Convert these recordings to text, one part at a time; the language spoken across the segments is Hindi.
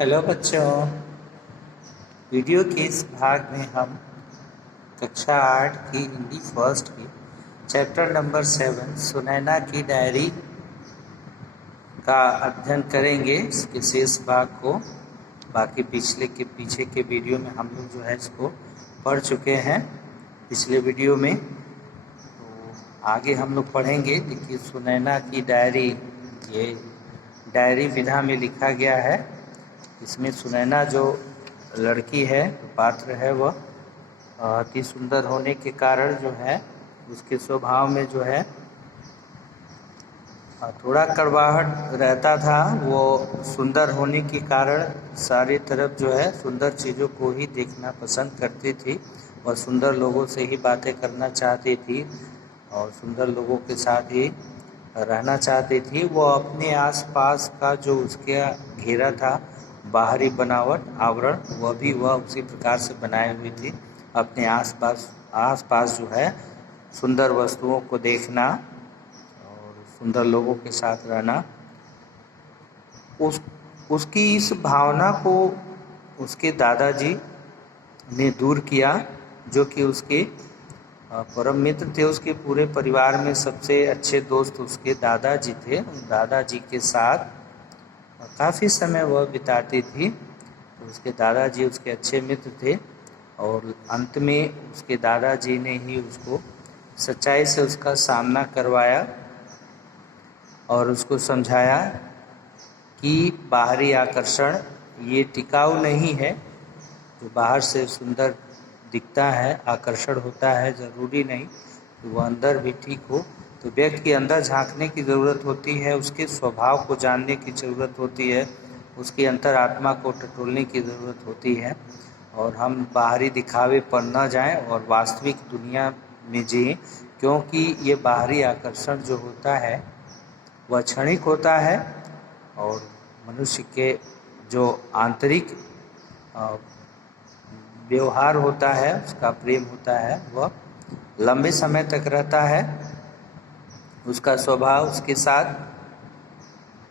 हेलो बच्चों। वीडियो के इस भाग में हम कक्षा 8 की हिंदी फर्स्ट की चैप्टर नंबर 7 सुनैना की डायरी का अध्ययन करेंगे। इसके शेष भाग को बाकी पीछे के वीडियो में हम लोग जो है इसको पढ़ चुके हैं पिछले वीडियो में। तो आगे हम लोग पढ़ेंगे। देखिए, सुनैना की डायरी, ये डायरी विधा में लिखा गया है। इसमें सुनैना जो लड़की है, पात्र है, वह अति सुंदर होने के कारण जो है उसके स्वभाव में जो है थोड़ा कड़वाहट रहता था। वो सुंदर होने के कारण सारी तरफ जो है सुंदर चीज़ों को ही देखना पसंद करती थी। वह सुंदर लोगों से ही बातें करना चाहती थी और सुंदर लोगों के साथ ही रहना चाहती थी। वो अपने आसपास का जो उसके घेरा था, बाहरी बनावट, आवरण, वह उसी प्रकार से बनाई हुई थी। अपने आसपास जो है सुंदर वस्तुओं को देखना और सुंदर लोगों के साथ रहना, उसकी इस भावना को उसके दादाजी ने दूर किया, जो कि उसके परम मित्र थे। उसके पूरे परिवार में सबसे अच्छे दोस्त उसके दादाजी थे। दादाजी के साथ काफ़ी समय वह बिताती थी। तो उसके दादाजी उसके अच्छे मित्र थे और अंत में उसके दादाजी ने ही उसको सच्चाई से उसका सामना करवाया और उसको समझाया कि बाहरी आकर्षण ये टिकाऊ नहीं है। जो बाहर से सुंदर दिखता है, आकर्षण होता है, ज़रूरी नहीं कि वो अंदर भी ठीक हो। तो व्यक्ति के अंदर झांकने की ज़रूरत होती है, उसके स्वभाव को जानने की ज़रूरत होती है, उसकी अंतरात्मा को टटोलने की ज़रूरत होती है। और हम बाहरी दिखावे पर न जाएं और वास्तविक दुनिया में जिएं, क्योंकि ये बाहरी आकर्षण जो होता है वह क्षणिक होता है और मनुष्य के जो आंतरिक व्यवहार होता है, उसका प्रेम होता है, वह लंबे समय तक रहता है, उसका स्वभाव उसके साथ।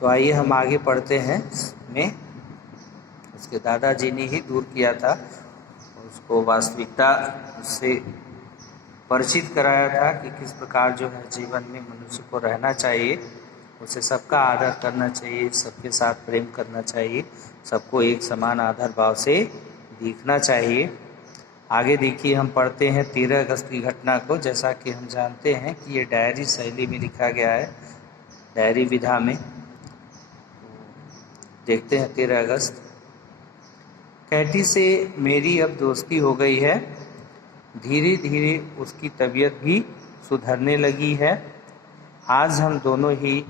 तो आइए हम आगे पढ़ते हैं। इसमें उसके दादाजी ने ही दूर किया था, उसको वास्तविकता से परिचित कराया था कि किस प्रकार जो है जीवन में मनुष्य को रहना चाहिए। उसे सबका आदर करना चाहिए, सबके साथ प्रेम करना चाहिए, सबको एक समान आदर भाव से देखना चाहिए। आगे देखिए, हम पढ़ते हैं 13 अगस्त की घटना को। जैसा कि हम जानते हैं कि ये डायरी शैली में लिखा गया है, डायरी विधा में। देखते हैं 13 अगस्त। कैटी से मेरी अब दोस्ती हो गई है। धीरे धीरे उसकी तबीयत भी सुधरने लगी है। आज हम दोनों ही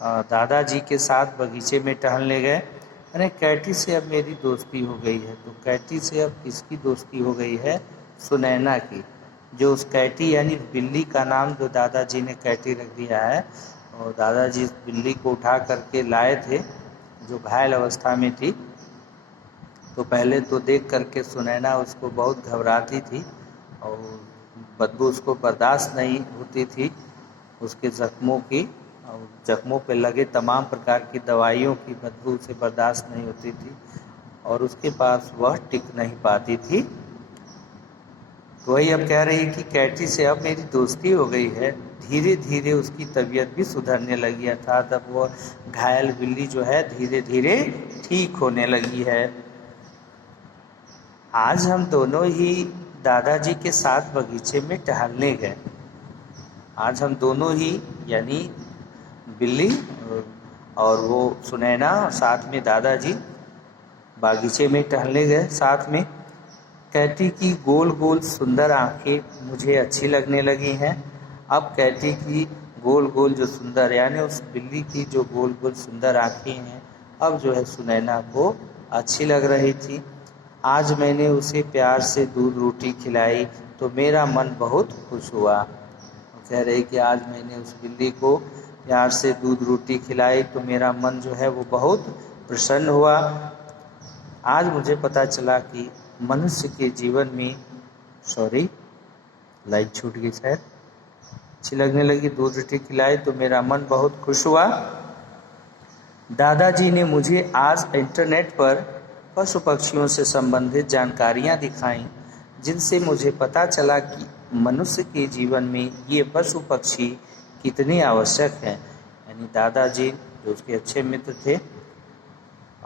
दादाजी के साथ बगीचे में टहलने गए। अरे, कैटी से अब मेरी दोस्ती हो गई है। तो कैटी से अब किसकी दोस्ती हो गई है? सुनैना की। जो उस कैटी यानी बिल्ली का नाम जो दादाजी ने कैटी रख दिया है, और दादाजी इस बिल्ली को उठा करके लाए थे जो घायल अवस्था में थी। तो पहले तो देख करके सुनैना उसको बहुत घबराती थी और बदबू उसको बर्दाश्त नहीं होती थी, उसके ज़ख्मों की और ज़ख्मों पे लगे तमाम प्रकार की दवाइयों की बदबू उसे बर्दाश्त नहीं होती थी और उसके पास वह टिक नहीं पाती थी। तो वही अब कह रही कि कैटी से अब मेरी दोस्ती हो गई है। धीरे धीरे उसकी तबीयत भी सुधरने लगी, अर्थात अब वह घायल बिल्ली जो है धीरे धीरे ठीक होने लगी है। आज हम दोनों ही दादाजी के साथ बगीचे में टहलने गए। आज हम दोनों ही यानी बिल्ली और वो सुनैना, साथ में दादाजी बागीचे में टहलने गए साथ में। कैटी की गोल गोल सुंदर आंखें मुझे अच्छी लगने लगी हैं। अब कैटी की गोल गोल जो सुंदर यानी उस बिल्ली की जो गोल गोल सुंदर आंखें हैं, अब जो है सुनैना को अच्छी लग रही थी। आज मैंने उसे प्यार से दूध रोटी खिलाई तो मेरा मन बहुत खुश हुआ। कह रही कि आज मैंने उस बिल्ली को प्यार से दूध रोटी खिलाई तो मेरा मन जो है वो बहुत प्रसन्न हुआ। आज मुझे पता चला कि मनुष्य के जीवन में लाइट छूट गई शायद। अच्छी लगने लगी, दूध रोटी खिलाई तो मेरा मन बहुत खुश हुआ। दादाजी ने मुझे आज इंटरनेट पर पशु पक्षियों से संबंधित जानकारियां दिखाई, जिनसे मुझे पता चला कि मनुष्य के जीवन में ये पशु पक्षी कितने आवश्यक हैं। यानी दादाजी जो उसके अच्छे मित्र थे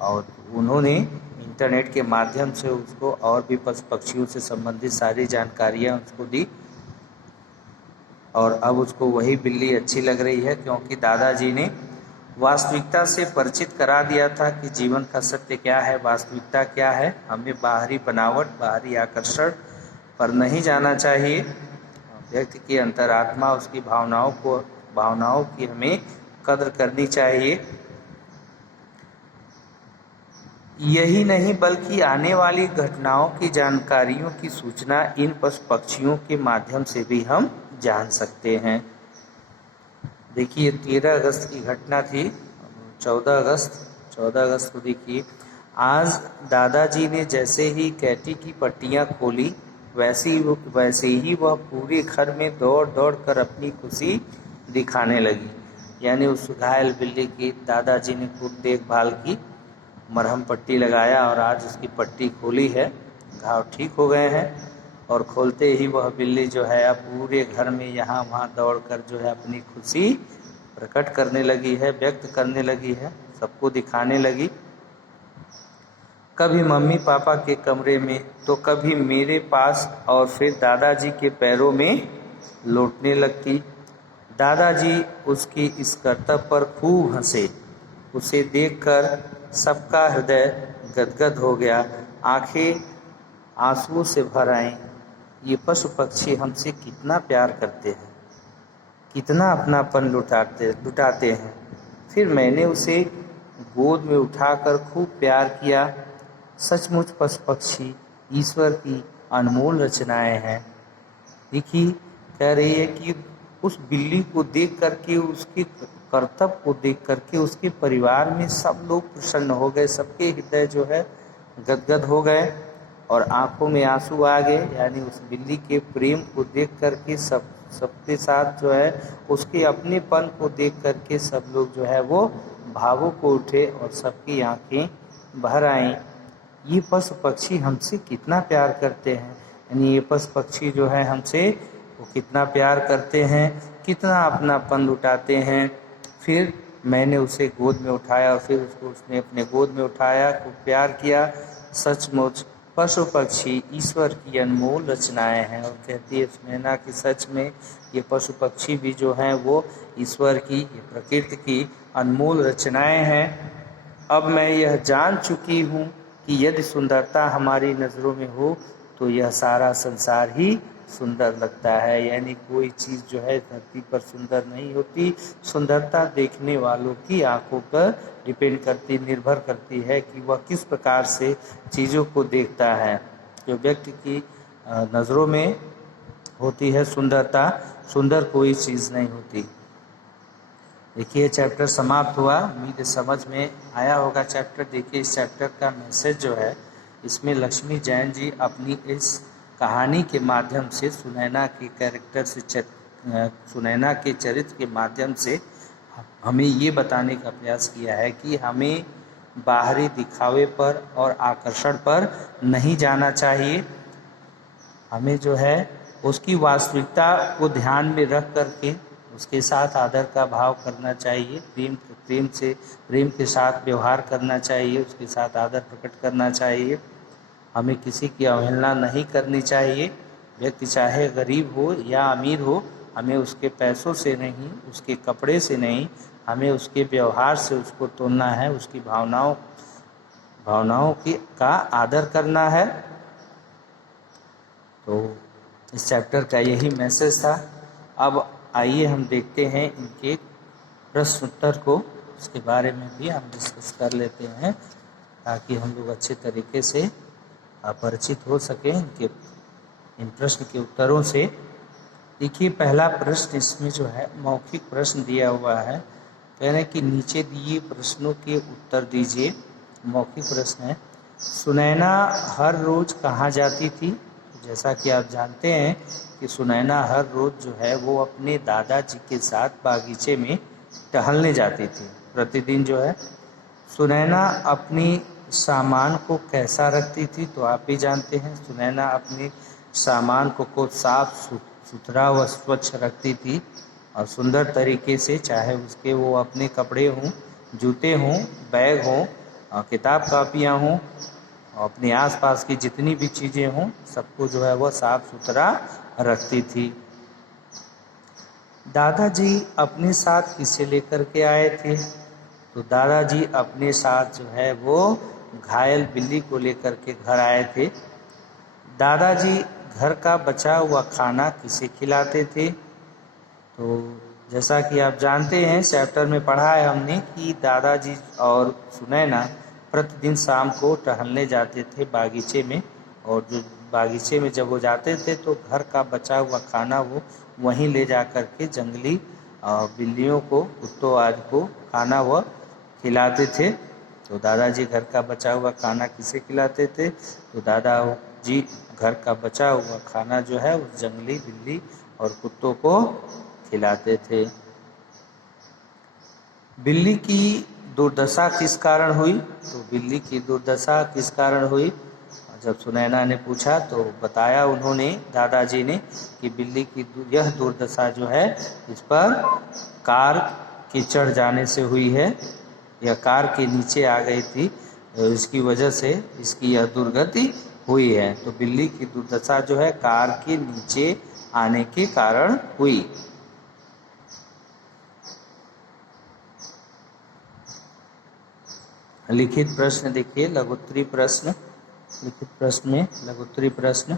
और उन्होंने इंटरनेट के माध्यम से उसको और भी पशु पक्षियों से संबंधित सारी जानकारियां उसको दी, और अब उसको वही बिल्ली अच्छी लग रही है, क्योंकि दादाजी ने वास्तविकता से परिचित करा दिया था कि जीवन का सत्य क्या है, वास्तविकता क्या है। हमें बाहरी बनावट, बाहरी आकर्षण पर नहीं जाना चाहिए। व्यक्ति की अंतरात्मा, उसकी भावनाओं की हमें कद्र करनी चाहिए। यही नहीं बल्कि आने वाली घटनाओं की जानकारियों की सूचना इन पशु पक्षियों के माध्यम से भी हम जान सकते हैं। देखिए 13 अगस्त की घटना थी। 14 अगस्त को देखिए, आज दादाजी ने जैसे ही कैटी की पट्टियां खोली वैसे ही वह पूरे घर में दौड़ दौड़ कर अपनी खुशी दिखाने लगी। यानी उस घायल बिल्ली की दादाजी ने खूब देखभाल की, मरहम पट्टी लगाया और आज उसकी पट्टी खोली है, घाव ठीक हो गए हैं। और खोलते ही वह बिल्ली जो है अब पूरे घर में यहाँ वहाँ दौड़कर जो है अपनी खुशी प्रकट करने लगी है, व्यक्त करने लगी है, सबको दिखाने लगी। कभी मम्मी पापा के कमरे में तो कभी मेरे पास, और फिर दादाजी के पैरों में लौटने लगती। दादाजी उसकी इस करतब पर खूब हंसे। उसे देखकर सबका हृदय गदगद हो गया, आंखें आंसुओं से भर आईं। ये पशु पक्षी हमसे कितना प्यार करते हैं, कितना अपनापन लुटाते हैं। फिर मैंने उसे गोद में उठाकर खूब प्यार किया। सचमुच पशु पक्षी ईश्वर की अनमोल रचनाएं हैं। देखिए कह रही है कि उस बिल्ली को देख करके, उसके करतब को देख करके उसके परिवार में सब लोग प्रसन्न हो गए, सबके हृदय जो है गदगद हो गए और आंखों में आंसू आ गए। यानी उस बिल्ली के प्रेम को देख करके सबके साथ जो है उसके अपनेपन को देख करके सब लोग जो है वो भावुक हो उठे और सबकी आंखें भर आईं। ये पशु पक्षी हमसे कितना प्यार करते हैं। यानी ये पशु पक्षी जो है हमसे वो कितना प्यार करते हैं, कितना अपनापन लुटाते हैं। फिर मैंने उसे गोद में उठाया और फिर उसने अपने गोद में उठाया, खूब प्यार किया। सचमुच पशु पक्षी ईश्वर की अनमोल रचनाएं हैं। और कहती है सुनैना कि सच में ये पशु पक्षी भी जो हैं वो ईश्वर की, ये प्रकृति की अनमोल रचनाएं हैं। अब मैं यह जान चुकी हूँ कि यदि सुंदरता हमारी नज़रों में हो तो यह सारा संसार ही सुंदर लगता है। यानी कोई चीज़ जो है धरती पर सुंदर नहीं होती, सुंदरता देखने वालों की आंखों पर डिपेंड करती, निर्भर करती है कि वह किस प्रकार से चीज़ों को देखता है। जो व्यक्ति की नज़रों में होती है सुंदरता, सुंदर कोई चीज़ नहीं होती। देखिए चैप्टर समाप्त हुआ, उम्मीद समझ में आया होगा चैप्टर। देखिए इस चैप्टर का मैसेज जो है, इसमें लक्ष्मी जैन जी अपनी इस कहानी के माध्यम से सुनैना के कैरेक्टर से, सुनैना के चरित्र के माध्यम से हमें ये बताने का प्रयास किया है कि हमें बाहरी दिखावे पर और आकर्षण पर नहीं जाना चाहिए। हमें जो है उसकी वास्तविकता को ध्यान में रख करके उसके साथ आदर का भाव करना चाहिए, प्रेम के साथ व्यवहार करना चाहिए, उसके साथ आदर प्रकट करना चाहिए। हमें किसी की अवहेलना नहीं करनी चाहिए। व्यक्ति चाहे गरीब हो या अमीर हो, हमें उसके पैसों से नहीं, उसके कपड़े से नहीं, हमें उसके व्यवहार से उसको तोलना है, उसकी भावनाओं का आदर करना है। तो इस चैप्टर का यही मैसेज था। अब आइए हम देखते हैं इनके प्रश्न उत्तर को, उसके बारे में भी हम डिस्कस कर लेते हैं ताकि हम लोग अच्छे तरीके से परिचित हो सकें इन प्रश्न के उत्तरों से। देखिए पहला प्रश्न इसमें जो है मौखिक प्रश्न दिया हुआ है। कह रहे हैं कि नीचे दिए प्रश्नों के उत्तर दीजिए। मौखिक प्रश्न है, सुनैना हर रोज़ कहाँ जाती थी? जैसा कि आप जानते हैं कि सुनैना हर रोज़ जो है वो अपने दादाजी के साथ बागीचे में टहलने जाती थी। प्रतिदिन जो है सुनैना अपनी सामान को कैसा रखती थी? तो आप भी जानते हैं, सुनैना अपनी सामान को साफ सुथरा व स्वच्छ रखती थी और सुंदर तरीके से, चाहे उसके वो अपने कपड़े हों, जूते हों, बैग हों, किताब कापियाँ हों, अपने आसपास की जितनी भी चीज़ें हों, सबको जो है वह साफ सुथरा रखती थी। दादाजी अपने साथ किसे लेकर के आए थे? तो दादाजी अपने साथ जो है वो घायल बिल्ली को लेकर के घर आए थे। दादाजी घर का बचा हुआ खाना किसे खिलाते थे? तो जैसा कि आप जानते हैं, चैप्टर में पढ़ा है हमने कि दादाजी और सुनैना प्रतिदिन शाम को टहलने जाते थे बागीचे में, और जो बागीचे में जब वो जाते थे तो घर का बचा हुआ खाना वो वहीं ले जा कर के जंगली बिल्लियों को, कुत्तों आदि को खाना वह खिलाते थे। तो दादाजी घर का बचा हुआ खाना किसे खिलाते थे? तो दादाजी घर का बचा हुआ खाना जो है उस जंगली बिल्ली और कुत्तों को खिलाते थे। बिल्ली की दुर्दशा किस कारण हुई? तो बिल्ली की दुर्दशा किस कारण हुई? जब सुनैना ने पूछा तो बताया उन्होंने, दादाजी ने, कि बिल्ली की यह दुर्दशा जो है इस पर कार के चढ़ जाने से हुई है, या कार के नीचे आ गई थी, इसकी वजह से इसकी यह दुर्गति हुई है। तो बिल्ली की दुर्दशा जो है कार के नीचे आने के कारण हुई। लिखित प्रश्न देखिए, लघुत्तरी प्रश्न, लिखित प्रश्न में लघुत्तरी प्रश्न,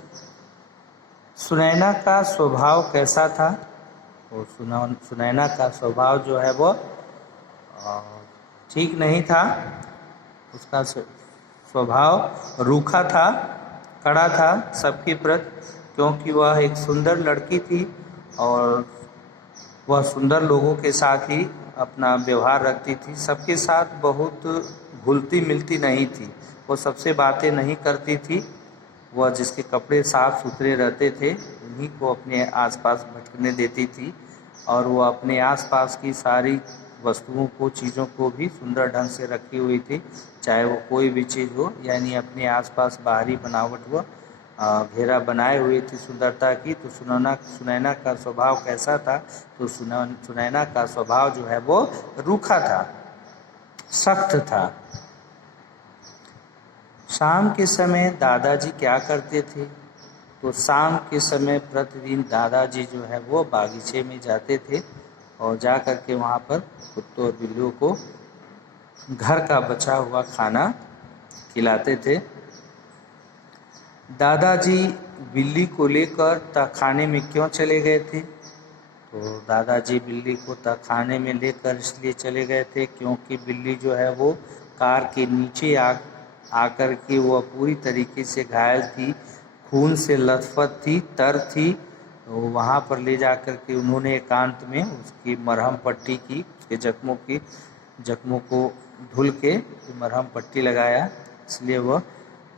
सुनैना का स्वभाव कैसा था? और सुनैना का स्वभाव जो है वो ठीक नहीं था। उसका स्वभाव रूखा था, कड़ा था सबके प्रति, क्योंकि वह एक सुंदर लड़की थी और वह सुंदर लोगों के साथ ही अपना व्यवहार रखती थी। सबके साथ बहुत घुलती मिलती नहीं थी, वो सबसे बातें नहीं करती थी। वह जिसके कपड़े साफ सुथरे रहते थे उन्हीं को अपने आसपास भटकने देती थी, और वो अपने आसपास की सारी वस्तुओं को, चीज़ों को भी सुंदर ढंग से रखी हुई थी, चाहे वो कोई भी चीज़ हो, यानी अपने आसपास बाहरी बनावट वो घेरा बनाए हुई थी सुंदरता की। तो सुनैना का स्वभाव कैसा था? तो सुनैना का स्वभाव जो है वो रूखा था, सख्त था। शाम के समय दादाजी क्या करते थे? तो शाम के समय प्रतिदिन दादाजी जो है वो बागीचे में जाते थे और जा कर के वहाँ पर कुत्तों और बिल्लियों को घर का बचा हुआ खाना खिलाते थे। दादाजी बिल्ली को लेकर तहखाने में क्यों चले गए थे? तो दादाजी बिल्ली को तहखाने में लेकर इसलिए चले गए थे क्योंकि बिल्ली जो है वो कार के नीचे आकर के वह पूरी तरीके से घायल थी, खून से लथपथ थी, तर थी। तो वहाँ पर ले जा कर के उन्होंने एकांत में उसकी मरहम पट्टी की, उसके जख्मों को धुल के मरहम पट्टी लगाया, इसलिए वह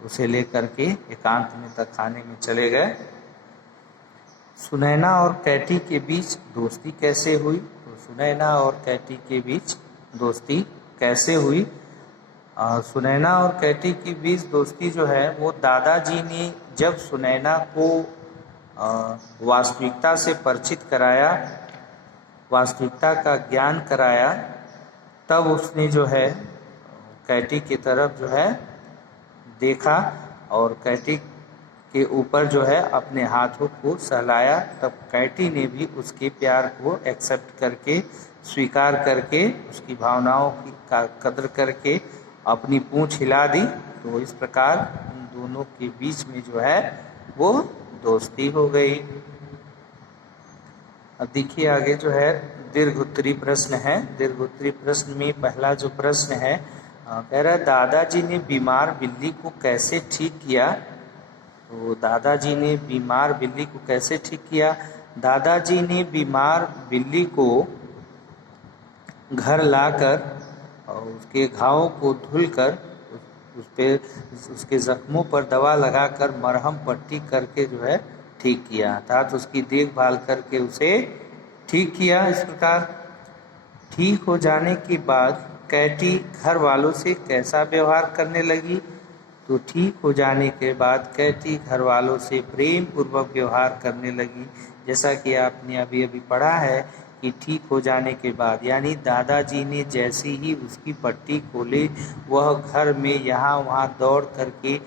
उसे लेकर के एकांत में तहखाने में चले गए। सुनैना और कैटी के बीच दोस्ती कैसे हुई? तो सुनैना और कैटी के बीच दोस्ती कैसे हुई? सुनैना और कैटी के बीच दोस्ती जो है वो दादाजी ने जब सुनैना को वास्तविकता से परिचित कराया, वास्तविकता का ज्ञान कराया, तब उसने जो है कैटी की तरफ जो है देखा और कैटी के ऊपर जो है अपने हाथों को सहलाया। तब कैटी ने भी उसके प्यार को एक्सेप्ट करके, स्वीकार करके, उसकी भावनाओं की कदर करके अपनी पूंछ हिला दी। तो इस प्रकार उन दोनों के बीच में जो है वो दोस्ती हो गई। अब देखिए आगे जो है दीर्घोत्तरी प्रश्न है। दीर्घोत्तरी प्रश्न में पहला जो प्रश्न है कह रहा है दादाजी ने बीमार बिल्ली को कैसे ठीक किया? तो दादाजी ने बीमार बिल्ली को कैसे ठीक किया? दादाजी ने बीमार बिल्ली को घर लाकर और उसके घावों को धुलकर उसके जख्मों पर दवा लगाकर मरहम पट्टी करके जो है ठीक किया, अर्थात उसकी देखभाल करके उसे ठीक किया। इस प्रकार ठीक हो जाने के बाद कैटी घर वालों से कैसा व्यवहार करने लगी? तो ठीक हो जाने के बाद कैटी घर वालों से प्रेम पूर्वक व्यवहार करने लगी। जैसा कि आपने अभी अभी पढ़ा है कि ठीक हो जाने के बाद, यानी दादाजी ने जैसे ही उसकी पट्टी खोली, वह घर में यहाँ वहाँ दौड़ करके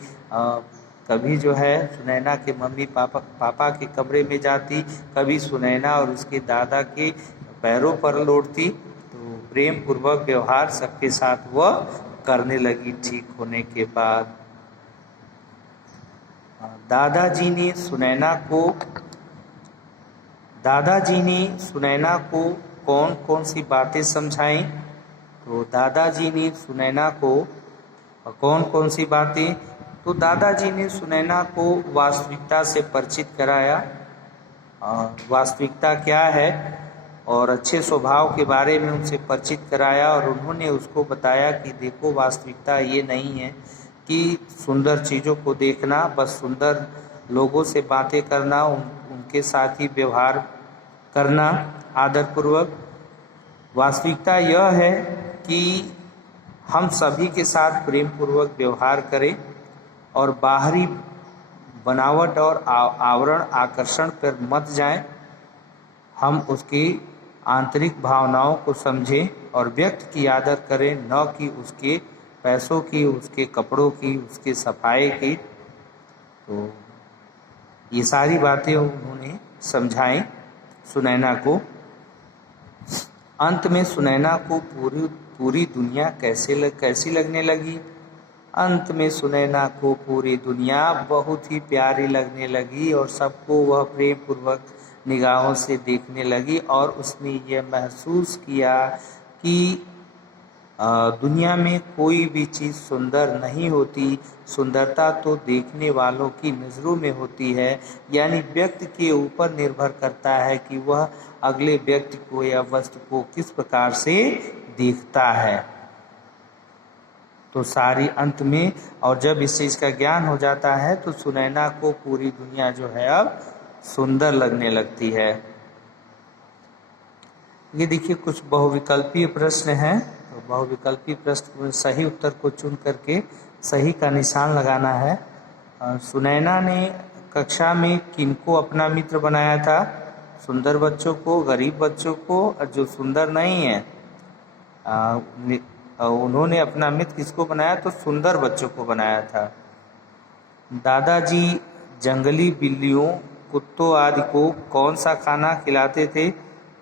कभी जो है सुनैना के मम्मी पापा के कमरे में जाती, कभी सुनैना और उसके दादा के पैरों पर लौटती। तो प्रेम पूर्वक व्यवहार सबके साथ वह करने लगी ठीक होने के बाद। दादाजी ने सुनैना को कौन कौन सी बातें समझाईं? तो दादाजी ने सुनैना को कौन कौन सी बातें? तो दादाजी ने सुनैना को वास्तविकता से परिचित कराया। वास्तविकता क्या है और अच्छे स्वभाव के बारे में उनसे परिचित कराया, और उन्होंने उसको बताया कि देखो, वास्तविकता ये नहीं है कि सुंदर चीज़ों को देखना, बस सुंदर लोगों से बातें करना, उनके साथ ही व्यवहार करना आदरपूर्वक। वास्तविकता यह है कि हम सभी के साथ प्रेम पूर्वक व्यवहार करें और बाहरी बनावट और आवरण आकर्षण पर मत जाएं। हम उसकी आंतरिक भावनाओं को समझें और व्यक्ति की आदर करें, न कि उसके पैसों की, उसके कपड़ों की, उसके सफाई की। तो ये सारी बातें उन्होंने समझाई सुनैना को। अंत में सुनैना को पूरी दुनिया कैसी लगने लगी? अंत में सुनैना को पूरी दुनिया बहुत ही प्यारी लगने लगी और सबको वह प्रेम पूर्वक निगाहों से देखने लगी, और उसने यह महसूस किया कि दुनिया में कोई भी चीज़ सुंदर नहीं होती, सुंदरता तो देखने वालों की नज़रों में होती है। यानी व्यक्ति के ऊपर निर्भर करता है कि वह अगले व्यक्ति को या वस्तु को किस प्रकार से देखता है। तो सारी अंत में, और जब इस चीज़ का ज्ञान हो जाता है तो सुनैना को पूरी दुनिया जो है अब सुंदर लगने लगती है। ये देखिए कुछ बहुविकल्पीय प्रश्न हैं। तो बहुविकल्पीय प्रश्न में सही उत्तर को चुन करके सही का निशान लगाना है। सुनैना ने कक्षा में किनको अपना मित्र बनाया था? सुंदर बच्चों को, गरीब बच्चों को, और जो सुंदर नहीं है। उन्होंने अपना मित्र किसको बनाया? तो सुंदर बच्चों को बनाया था। दादाजी जंगली बिल्लियों, कुत्तों आदि को कौन सा खाना खिलाते थे?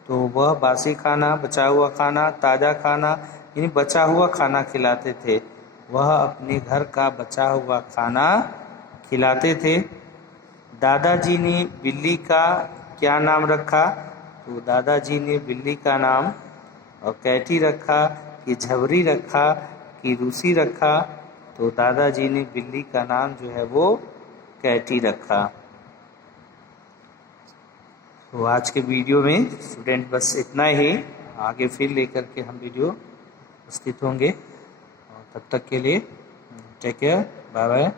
तो वह बासी खाना, बचा हुआ खाना, ताज़ा खाना, यानी बचा हुआ खाना खिलाते थे। वह अपने घर का बचा हुआ खाना खिलाते थे। दादाजी ने बिल्ली का क्या नाम रखा? तो दादाजी ने बिल्ली का नाम कैटी रखा, कि झबरी रखा, कि रूसी रखा? तो दादाजी ने बिल्ली का नाम जो है वो कैटी रखा। तो आज के वीडियो में स्टूडेंट बस इतना ही। आगे फिर लेकर के हम वीडियो उपस्थित होंगे। तब तक के लिए टेक केयर, बाय बाय।